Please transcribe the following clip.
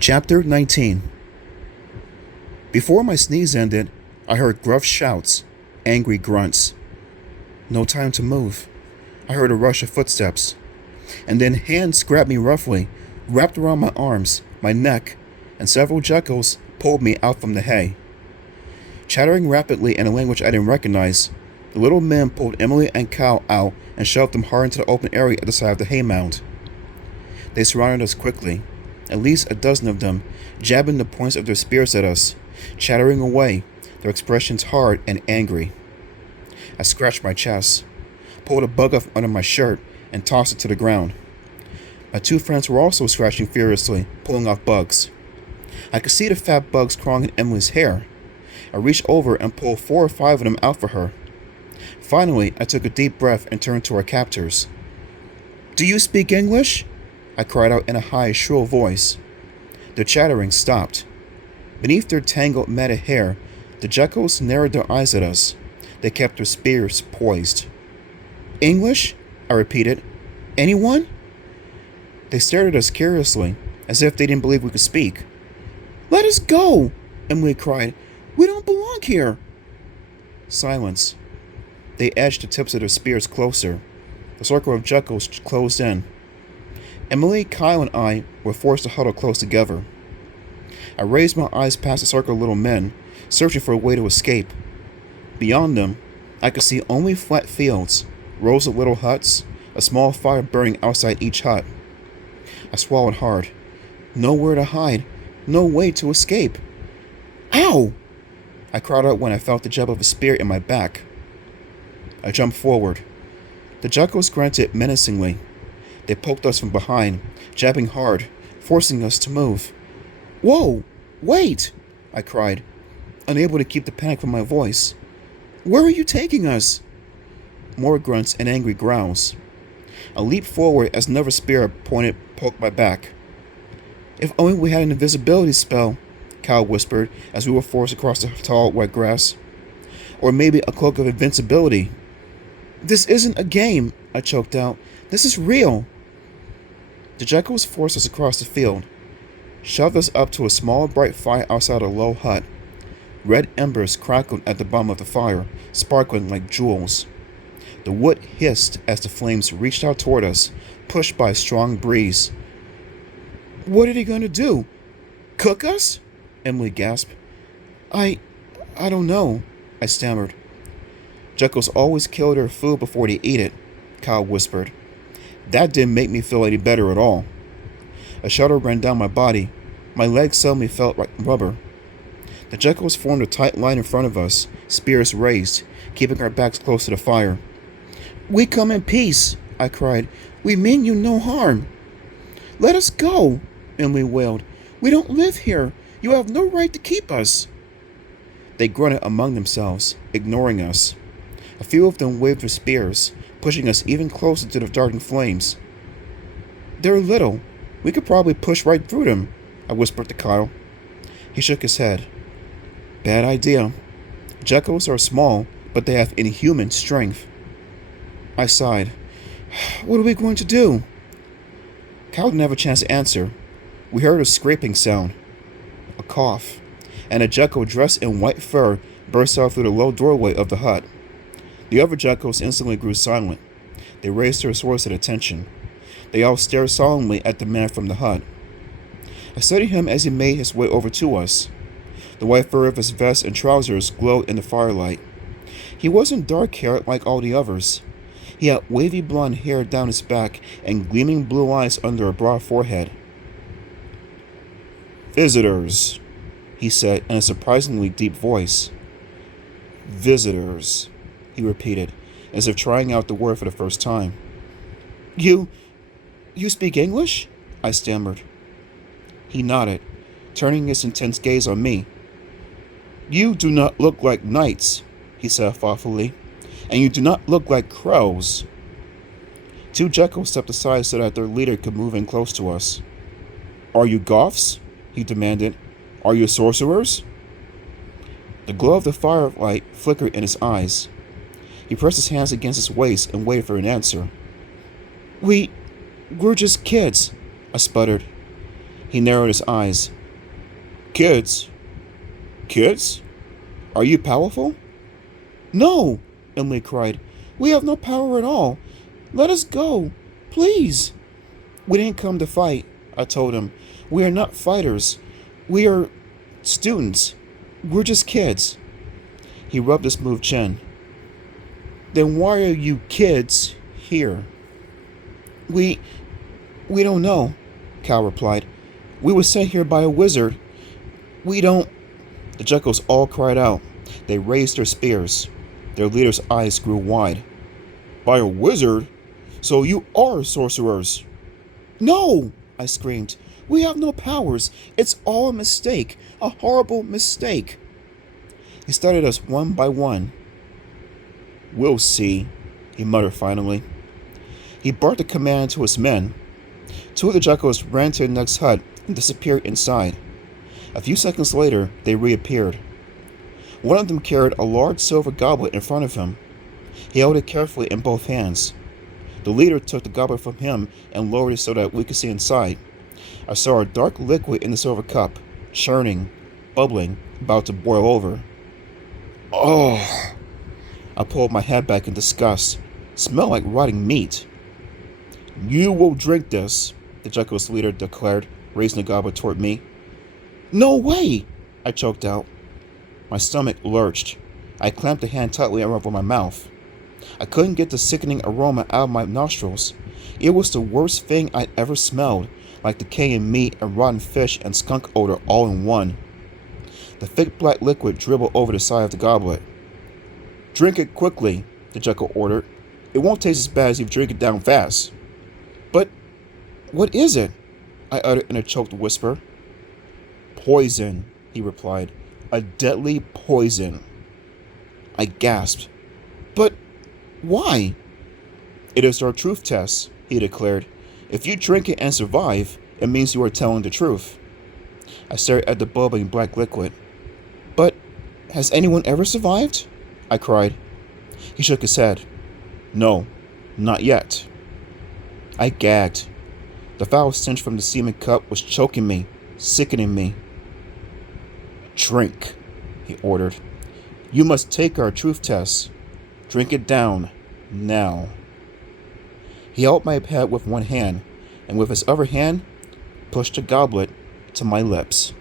Chapter 19. Before my sneeze ended, I heard gruff shouts, angry grunts. No time to move. I heard a rush of footsteps, and then hands grabbed me roughly, wrapped around my arms, my neck, and several jackals pulled me out from the hay. Chattering rapidly in a language I didn't recognize, the little men pulled Emily and Cal out and shoved them hard into the open area at the side of the hay mound. They surrounded us quickly, at least a dozen of them, jabbing the points of their spears at us, chattering away, their expressions hard and angry. I scratched my chest, pulled a bug off under my shirt, and tossed it to the ground. My two friends were also scratching furiously, pulling off bugs. I could see the fat bugs crawling in Emily's hair. I reached over and pulled 4 or 5 of them out for her. Finally, I took a deep breath and turned to our captors. "Do you speak English?" I cried out in a high, shrill voice. Their chattering stopped. Beneath their tangled, matted hair, the jackals narrowed their eyes at us. They kept their spears poised. "English?" I repeated. "Anyone?" They stared at us curiously, as if they didn't believe we could speak. "Let us go!" Emily cried. "We don't belong here!" Silence. They edged the tips of their spears closer. The circle of jackals closed in. Emily, Kyle, and I were forced to huddle close together. I raised my eyes past the circle of little men, searching for a way to escape. Beyond them, I could see only flat fields, rows of little huts, a small fire burning outside each hut. I swallowed hard. Nowhere to hide, no way to escape. "Ow!" I cried out when I felt the jab of a spear in my back. I jumped forward. The jackals grunted menacingly. They poked us from behind, jabbing hard, forcing us to move. "Whoa! Wait!" I cried, unable to keep the panic from my voice. "Where are you taking us?" More grunts and angry growls. I leaped forward as another spear poked my back. "If only we had an invisibility spell," Cal whispered as we were forced across the tall, wet grass. "Or maybe a cloak of invincibility." "This isn't a game," I choked out. "This is real." The jackals forced us across the field, shoved us up to a small, bright fire outside a low hut. Red embers crackled at the bottom of the fire, sparkling like jewels. The wood hissed as the flames reached out toward us, pushed by a strong breeze. "What are they going to do? Cook us?" Emily gasped. I don't know," I stammered. "Jackals always kill their food before they eat it," Kyle whispered. That didn't make me feel any better at all. A shudder ran down my body. My legs suddenly felt like rubber. The jackals formed a tight line in front of us, spears raised, keeping our backs close to the fire. "We come in peace," I cried. "We mean you no harm." "Let us go," Emily wailed. "We don't live here. You have no right to keep us." They grunted among themselves, ignoring us. A few of them waved their spears, pushing us even closer to the darting flames. "They're little. We could probably push right through them," I whispered to Kyle. He shook his head. "Bad idea. Jackals are small, but they have inhuman strength." I sighed. "What are we going to do?" Kyle didn't have a chance to answer. We heard a scraping sound, a cough, and a jackal dressed in white fur burst out through the low doorway of the hut. The other jackals instantly grew silent. They raised their swords at attention. They all stared solemnly at the man from the hut. I studied him as he made his way over to us. The white fur of his vest and trousers glowed in the firelight. He wasn't dark-haired like all the others. He had wavy blonde hair down his back and gleaming blue eyes under a broad forehead. "Visitors," he said in a surprisingly deep voice. "Visitors," he repeated, as if trying out the word for the first time. You speak English?" I stammered. He nodded, turning his intense gaze on me. "You do not look like knights," he said thoughtfully, "and you do not look like crows." 2 jackals stepped aside so that their leader could move in close to us. "Are you Goths?" he demanded. "Are you sorcerers?" The glow of the firelight flickered in his eyes. He pressed his hands against his waist and waited for an answer. We're just kids," I sputtered. He narrowed his eyes. Kids? Kids? Are you powerful? No, Emily cried. We have no power at all. Let us go, please. We didn't come to fight, I told him. We are not fighters. We are students. We're just kids. He rubbed his smooth chin. Then why are you kids here? We don't know, Cal replied. We were sent here by a wizard. We don't... The Jackals all cried out. They raised their spears. Their leader's eyes grew wide. By a wizard? So you are sorcerers? No, I screamed. We have no powers. It's all a mistake. A horrible mistake. He studied us one by one. We'll see, he muttered finally. He barked a command to his men. Two of the Jackals ran to the next hut and disappeared inside. A few seconds later, they reappeared. One of them carried a large silver goblet in front of him. He held it carefully in both hands. The leader took the goblet from him and lowered it so that we could see inside. I saw a dark liquid in the silver cup, churning, bubbling, about to boil over. Oh! I pulled my head back in disgust. It smelled like rotting meat. You will drink this, the Jackals leader declared, raising the goblet toward me. No way! I choked out. My stomach lurched. I clamped the hand tightly over my mouth. I couldn't get the sickening aroma out of my nostrils. It was the worst thing I'd ever smelled, like decaying meat and rotten fish and skunk odor all in one. The thick black liquid dribbled over the side of the goblet. Drink it quickly, the Jackal ordered. It won't taste as bad as if you drink it down fast. But what is it? I uttered in a choked whisper. Poison, he replied. A deadly poison. I gasped. But why? It is our truth test, he declared. If you drink it and survive, it means you are telling the truth. I stared at the bubbling black liquid. But has anyone ever survived? I cried. He shook his head. No, not yet. I gagged. The foul stench from the semen cup was choking me, sickening me. Drink, he ordered. You must take our truth test. Drink it down, now. He held my head with one hand, and with his other hand, pushed the goblet to my lips.